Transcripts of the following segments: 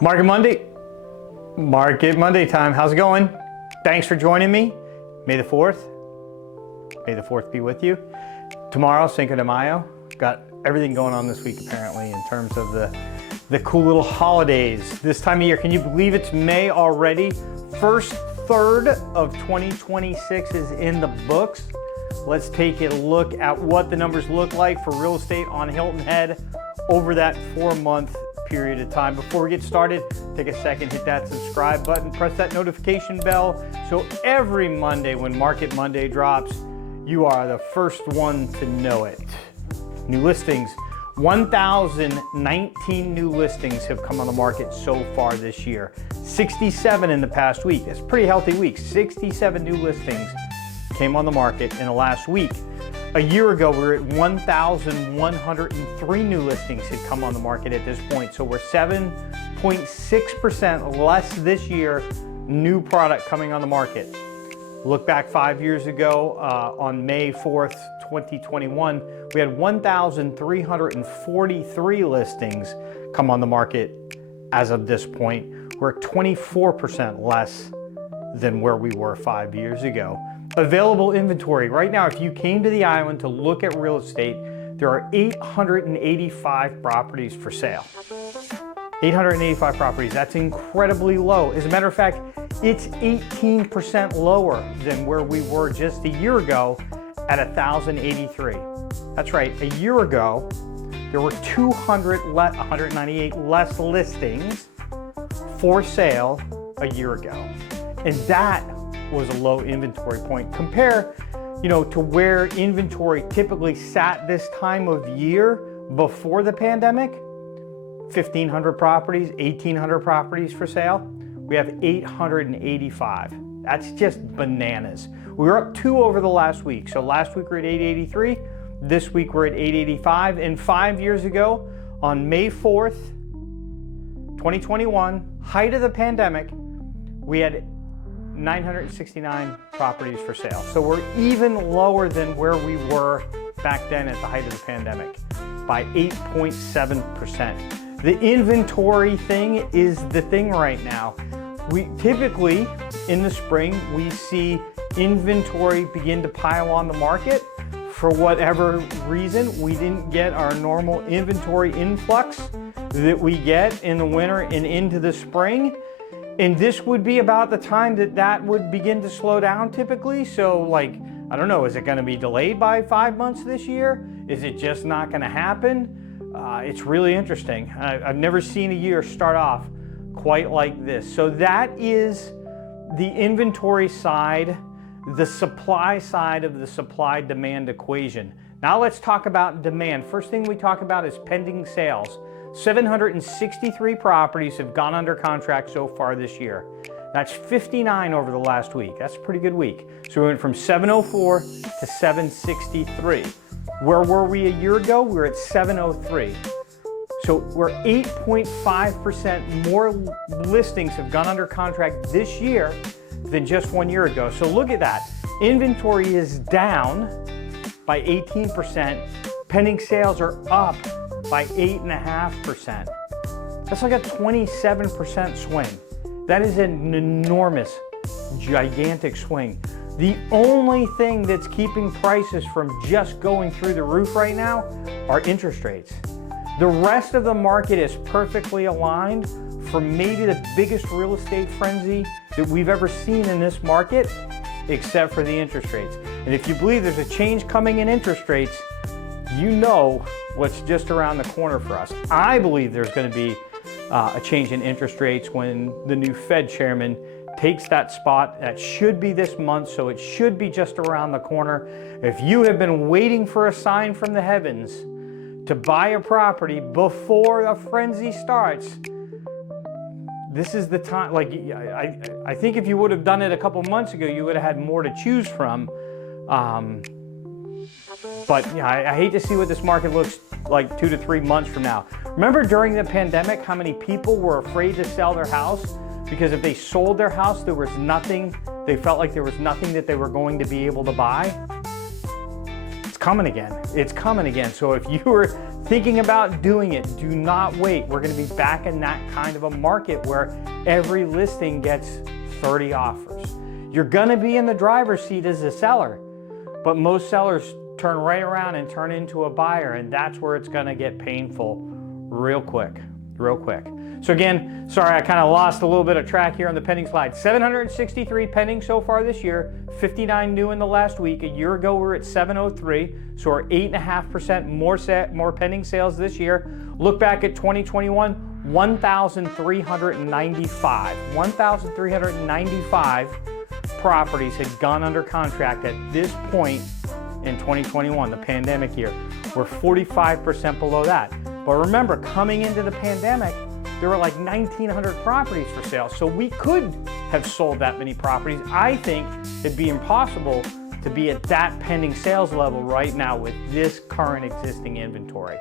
Market Monday time. How's it going? Thanks for joining me. May the 4th be with you. Tomorrow, Cinco de Mayo. Got everything going on this week apparently in terms of the cool little holidays. This time of year, can you believe it's May already? First third of 2026 is in the books. Let's take a look at what the numbers look like for real estate on Hilton Head over that 4-month period of time. Before we get started, take a second, hit that subscribe button, press that notification bell, so every Monday when Market Monday drops, you are the first one to know it. New listings, 1,019 new listings have come on the market so far this year. 67 in the past week. It's a pretty healthy week. 67 new listings came on the market in the last week. A year ago, we were at 1,103 new listings had come on the market at this point. So we're 7.6% less this year, new product coming on the market. Look back 5 years ago, on May 4th, 2021, we had 1,343 listings come on the market as of this point. We're 24% less than where we were 5 years ago. Available inventory. Right now, if you came to the island to look at real estate, there are 885 properties for sale. 885 properties, that's incredibly low. As a matter of fact, it's 18% lower than where we were just a year ago at 1,083. That's right, a year ago, there were 198 less listings for sale a year ago. And that was a low inventory point. Compare, to where inventory typically sat this time of year before the pandemic. 1,500 properties, 1,800 properties for sale. We have 885. That's just bananas. We were up 2 over the last week. So last week we're at 883. This week we're at 885. And 5 years ago, on May 4th, 2021, height of the pandemic, we had 969 properties for sale. So we're even lower than where we were back then at the height of the pandemic by 8.7%. The inventory thing is the thing right now. We typically, in the spring, we see inventory begin to pile on the market. For whatever reason, we didn't get our normal inventory influx that we get in the winter and into the spring. And this would be about the time that would begin to slow down typically. So I don't know, is it gonna be delayed by 5 months this year? Is it just not gonna happen? It's really interesting. I've never seen a year start off quite like this. So that is the inventory side, the supply side of the supply-demand equation. Now let's talk about demand. First thing we talk about is pending sales. 763 properties have gone under contract so far this year. That's 59 over the last week. That's a pretty good week. So we went from 704 to 763. Where were we a year ago? We were at 703. So we're 8.5% more listings have gone under contract this year than just 1 year ago. So look at that. Inventory is down by 18%. Pending sales are up by 8.5%. That's like a 27% swing. That is an enormous, gigantic swing. The only thing that's keeping prices from just going through the roof right now are interest rates. The rest of the market is perfectly aligned for maybe the biggest real estate frenzy that we've ever seen in this market, except for the interest rates. And if you believe there's a change coming in interest rates, you know what's just around the corner for us. I believe there's going to be a change in interest rates when the new Fed chairman takes that spot. That should be this month, so it should be just around the corner. If you have been waiting for a sign from the heavens to buy a property before a frenzy starts, this is the time. I think if you would have done it a couple months ago, you would have had more to choose from. But I hate to see what this market looks like 2 to 3 months from now. Remember during the pandemic how many people were afraid to sell their house because if they sold their house, there was nothing, they felt like there was nothing that they were going to be able to buy? It's coming again. It's coming again. So if you were thinking about doing it, do not wait. We're going to be back in that kind of a market where every listing gets 30 offers. You're going to be in the driver's seat as a seller, but most sellers turn right around and turn into a buyer, and that's where it's going to get painful real quick. So again, sorry, I kind of lost a little bit of track here on the pending slide. 763 pending so far this year, 59 new in the last week. A year ago, we were at 703, so we're 8.5% more pending sales this year. Look back at 2021, 1,395. 1,395 properties had gone under contract at this point in 2021, the pandemic year. We're 45% below that. But remember, coming into the pandemic, there were like 1,900 properties for sale. So we could have sold that many properties. I think it'd be impossible to be at that pending sales level right now with this current existing inventory.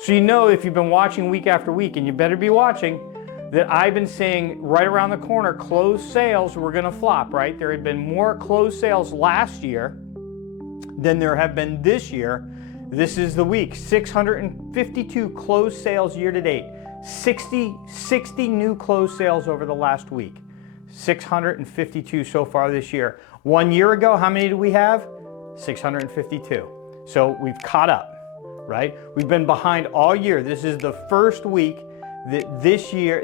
So you know, if you've been watching week after week, and you better be watching, that I've been saying right around the corner, closed sales were gonna flop, right? There had been more closed sales last year than there have been this year. This is the week, 652 closed sales year to date, 60 new closed sales over the last week, 652 so far this year. 1 year ago, how many did we have? 652. So we've caught up, right? We've been behind all year. This is the first week that this year,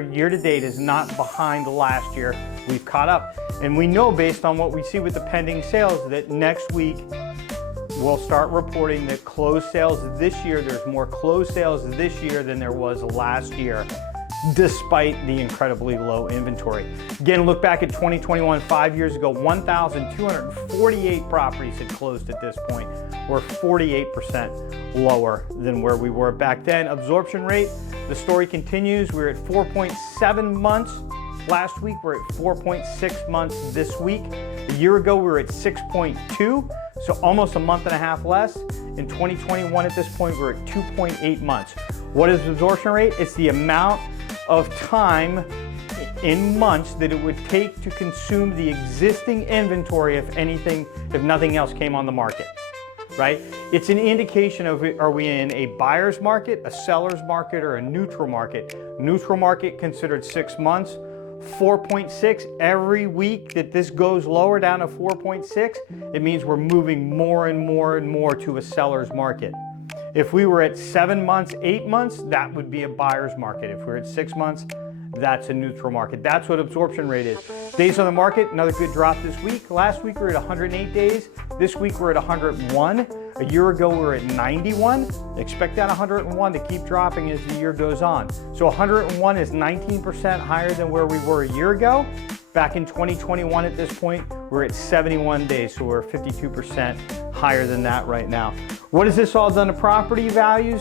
year to date, is not behind last year. We've caught up. And we know, based on what we see with the pending sales, that next week we'll start reporting that closed sales this year, there's more closed sales this year than there was last year, despite the incredibly low inventory. Again, look back at 2021, 5 years ago, 1,248 properties had closed at this point. We're 48% lower than where we were back then. Absorption rate, the story continues. We're at 4.7 months. Last week, we're at 4.6 months this week. A year ago, we were at 6.2, so almost a month and a half less. In 2021, at this point, we're at 2.8 months. What is absorption rate? It's the amount of time in months that it would take to consume the existing inventory if nothing else came on the market, right? It's an indication of, are we in a buyer's market, a seller's market, or a neutral market? Neutral market considered 6 months. 4.6 every week that this goes lower down to 4.6, it means we're moving more and more and more to a seller's market. If we were at 7 months, 8 months, that would be a buyer's market. If we're at 6 months, that's a neutral market. That's what absorption rate is. Days on the market, another good drop this week. Last week we were at 108 days. This week we're at 101. A year ago we were at 91. Expect that 101 to keep dropping as the year goes on. So 101 is 19% higher than where we were a year ago. Back in 2021 at this point, we're at 71 days, so we're 52% higher than that right now. What has this all done to property values?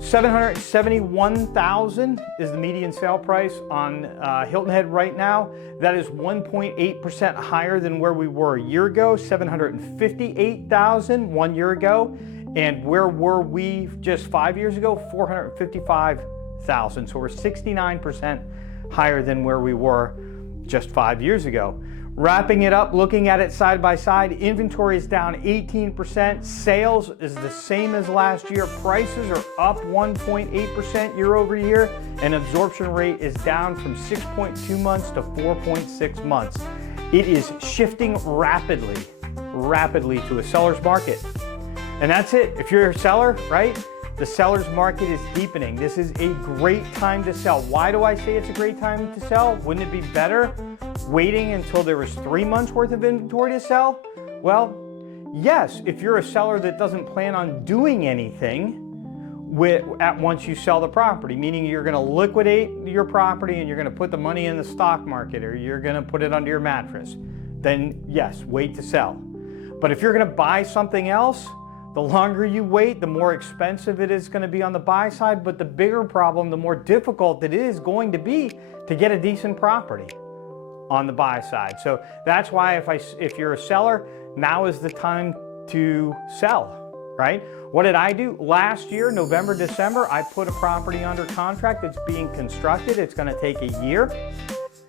$771,000 is the median sale price on Hilton Head right now. That is 1.8% higher than where we were a year ago. $758,000 1 year ago. And where were we just 5 years ago? $455,000. So we're 69% higher than where we were just 5 years ago. Wrapping it up, looking at it side by side, inventory is down 18%. Sales is the same as last year. Prices are up 1.8% year over year. And absorption rate is down from 6.2 months to 4.6 months. It is shifting rapidly to a seller's market. And that's it. If you're a seller, right? The seller's market is deepening. This is a great time to sell. Why do I say it's a great time to sell? Wouldn't it be better waiting until there was 3 months worth of inventory to sell? Well, yes, if you're a seller that doesn't plan on doing anything once you sell the property, meaning you're going to liquidate your property and you're going to put the money in the stock market or you're going to put it under your mattress, then yes, wait to sell. But if you're going to buy something else, the longer you wait, the more expensive it is going to be on the buy side, but the bigger problem, the more difficult it is going to be to get a decent property on the buy side. So that's why if you're a seller, now is the time to sell, right? What did I do? Last year, November, December, I put a property under contract that's being constructed. It's going to take a year.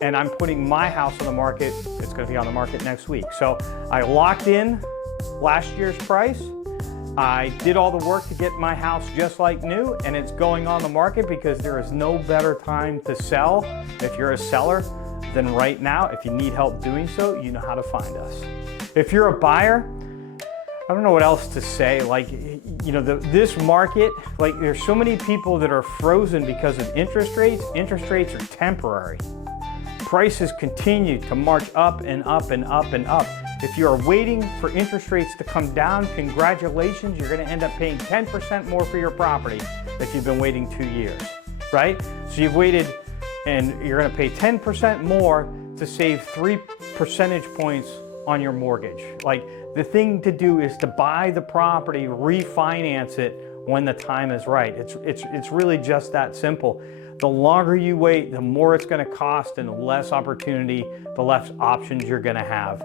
And I'm putting my house on the market. It's going to be on the market next week. So I locked in last year's price. I did all the work to get my house just like new, and it's going on the market because there is no better time to sell if you're a seller than right now. If you need help doing so, you know how to find us. If you're a buyer, I don't know what else to say. Like, you know, this market, like there's so many people that are frozen because of interest rates. Interest rates are temporary. Prices continue to march up and up and up and up. If you're waiting for interest rates to come down, congratulations, you're gonna end up paying 10% more for your property if you've been waiting 2 years, right? So you've waited and you're gonna pay 10% more to save 3 percentage points on your mortgage. Like, the thing to do is to buy the property, refinance it when the time is right. It's really just that simple. The longer you wait, the more it's gonna cost, and the less opportunity, the less options you're gonna have.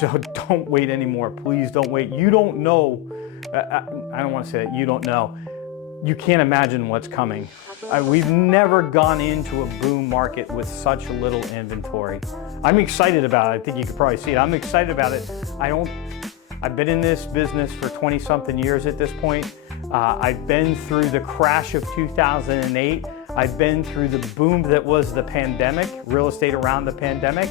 So don't wait anymore. Please don't wait. You don't know. I don't want to say that you don't know. You can't imagine what's coming. We've never gone into a boom market with such little inventory. I'm excited about it. I think you could probably see it. I'm excited about it. I've been in this business for 20 something years at this point. I've been through the crash of 2008. I've been through the boom that was the pandemic, real estate around the pandemic.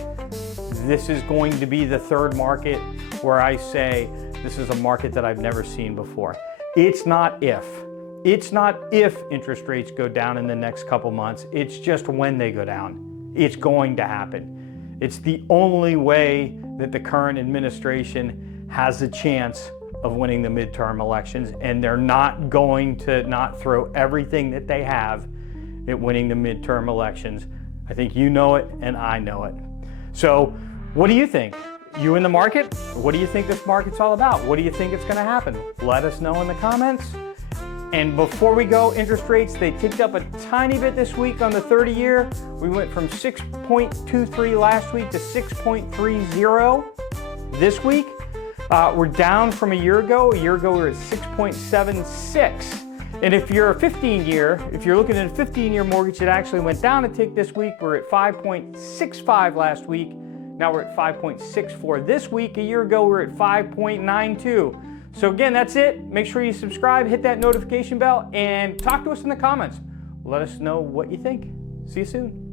This is going to be the third market where I say this is a market that I've never seen before. It's not if. It's not if interest rates go down in the next couple months. It's just when they go down. It's going to happen. It's the only way that the current administration has a chance of winning the midterm elections, and they're not going to not throw everything that they have at winning the midterm elections. I think you know it and I know it. So what do you think? You in the market? What do you think this market's all about? What do you think it's going to happen? Let us know in the comments. And before we go, interest rates, they ticked up a tiny bit this week on the 30-year. We went from 6.23 last week to 6.30 this week. We're down from a year ago. A year ago we were at 6.76. And if you're a 15-year, if you're looking at a 15-year mortgage, it actually went down a tick this week. We're at 5.65 last week. Now we're at 5.64 this week. A year ago, we were at 5.92. So again, that's it. Make sure you subscribe, hit that notification bell, and talk to us in the comments. Let us know what you think. See you soon.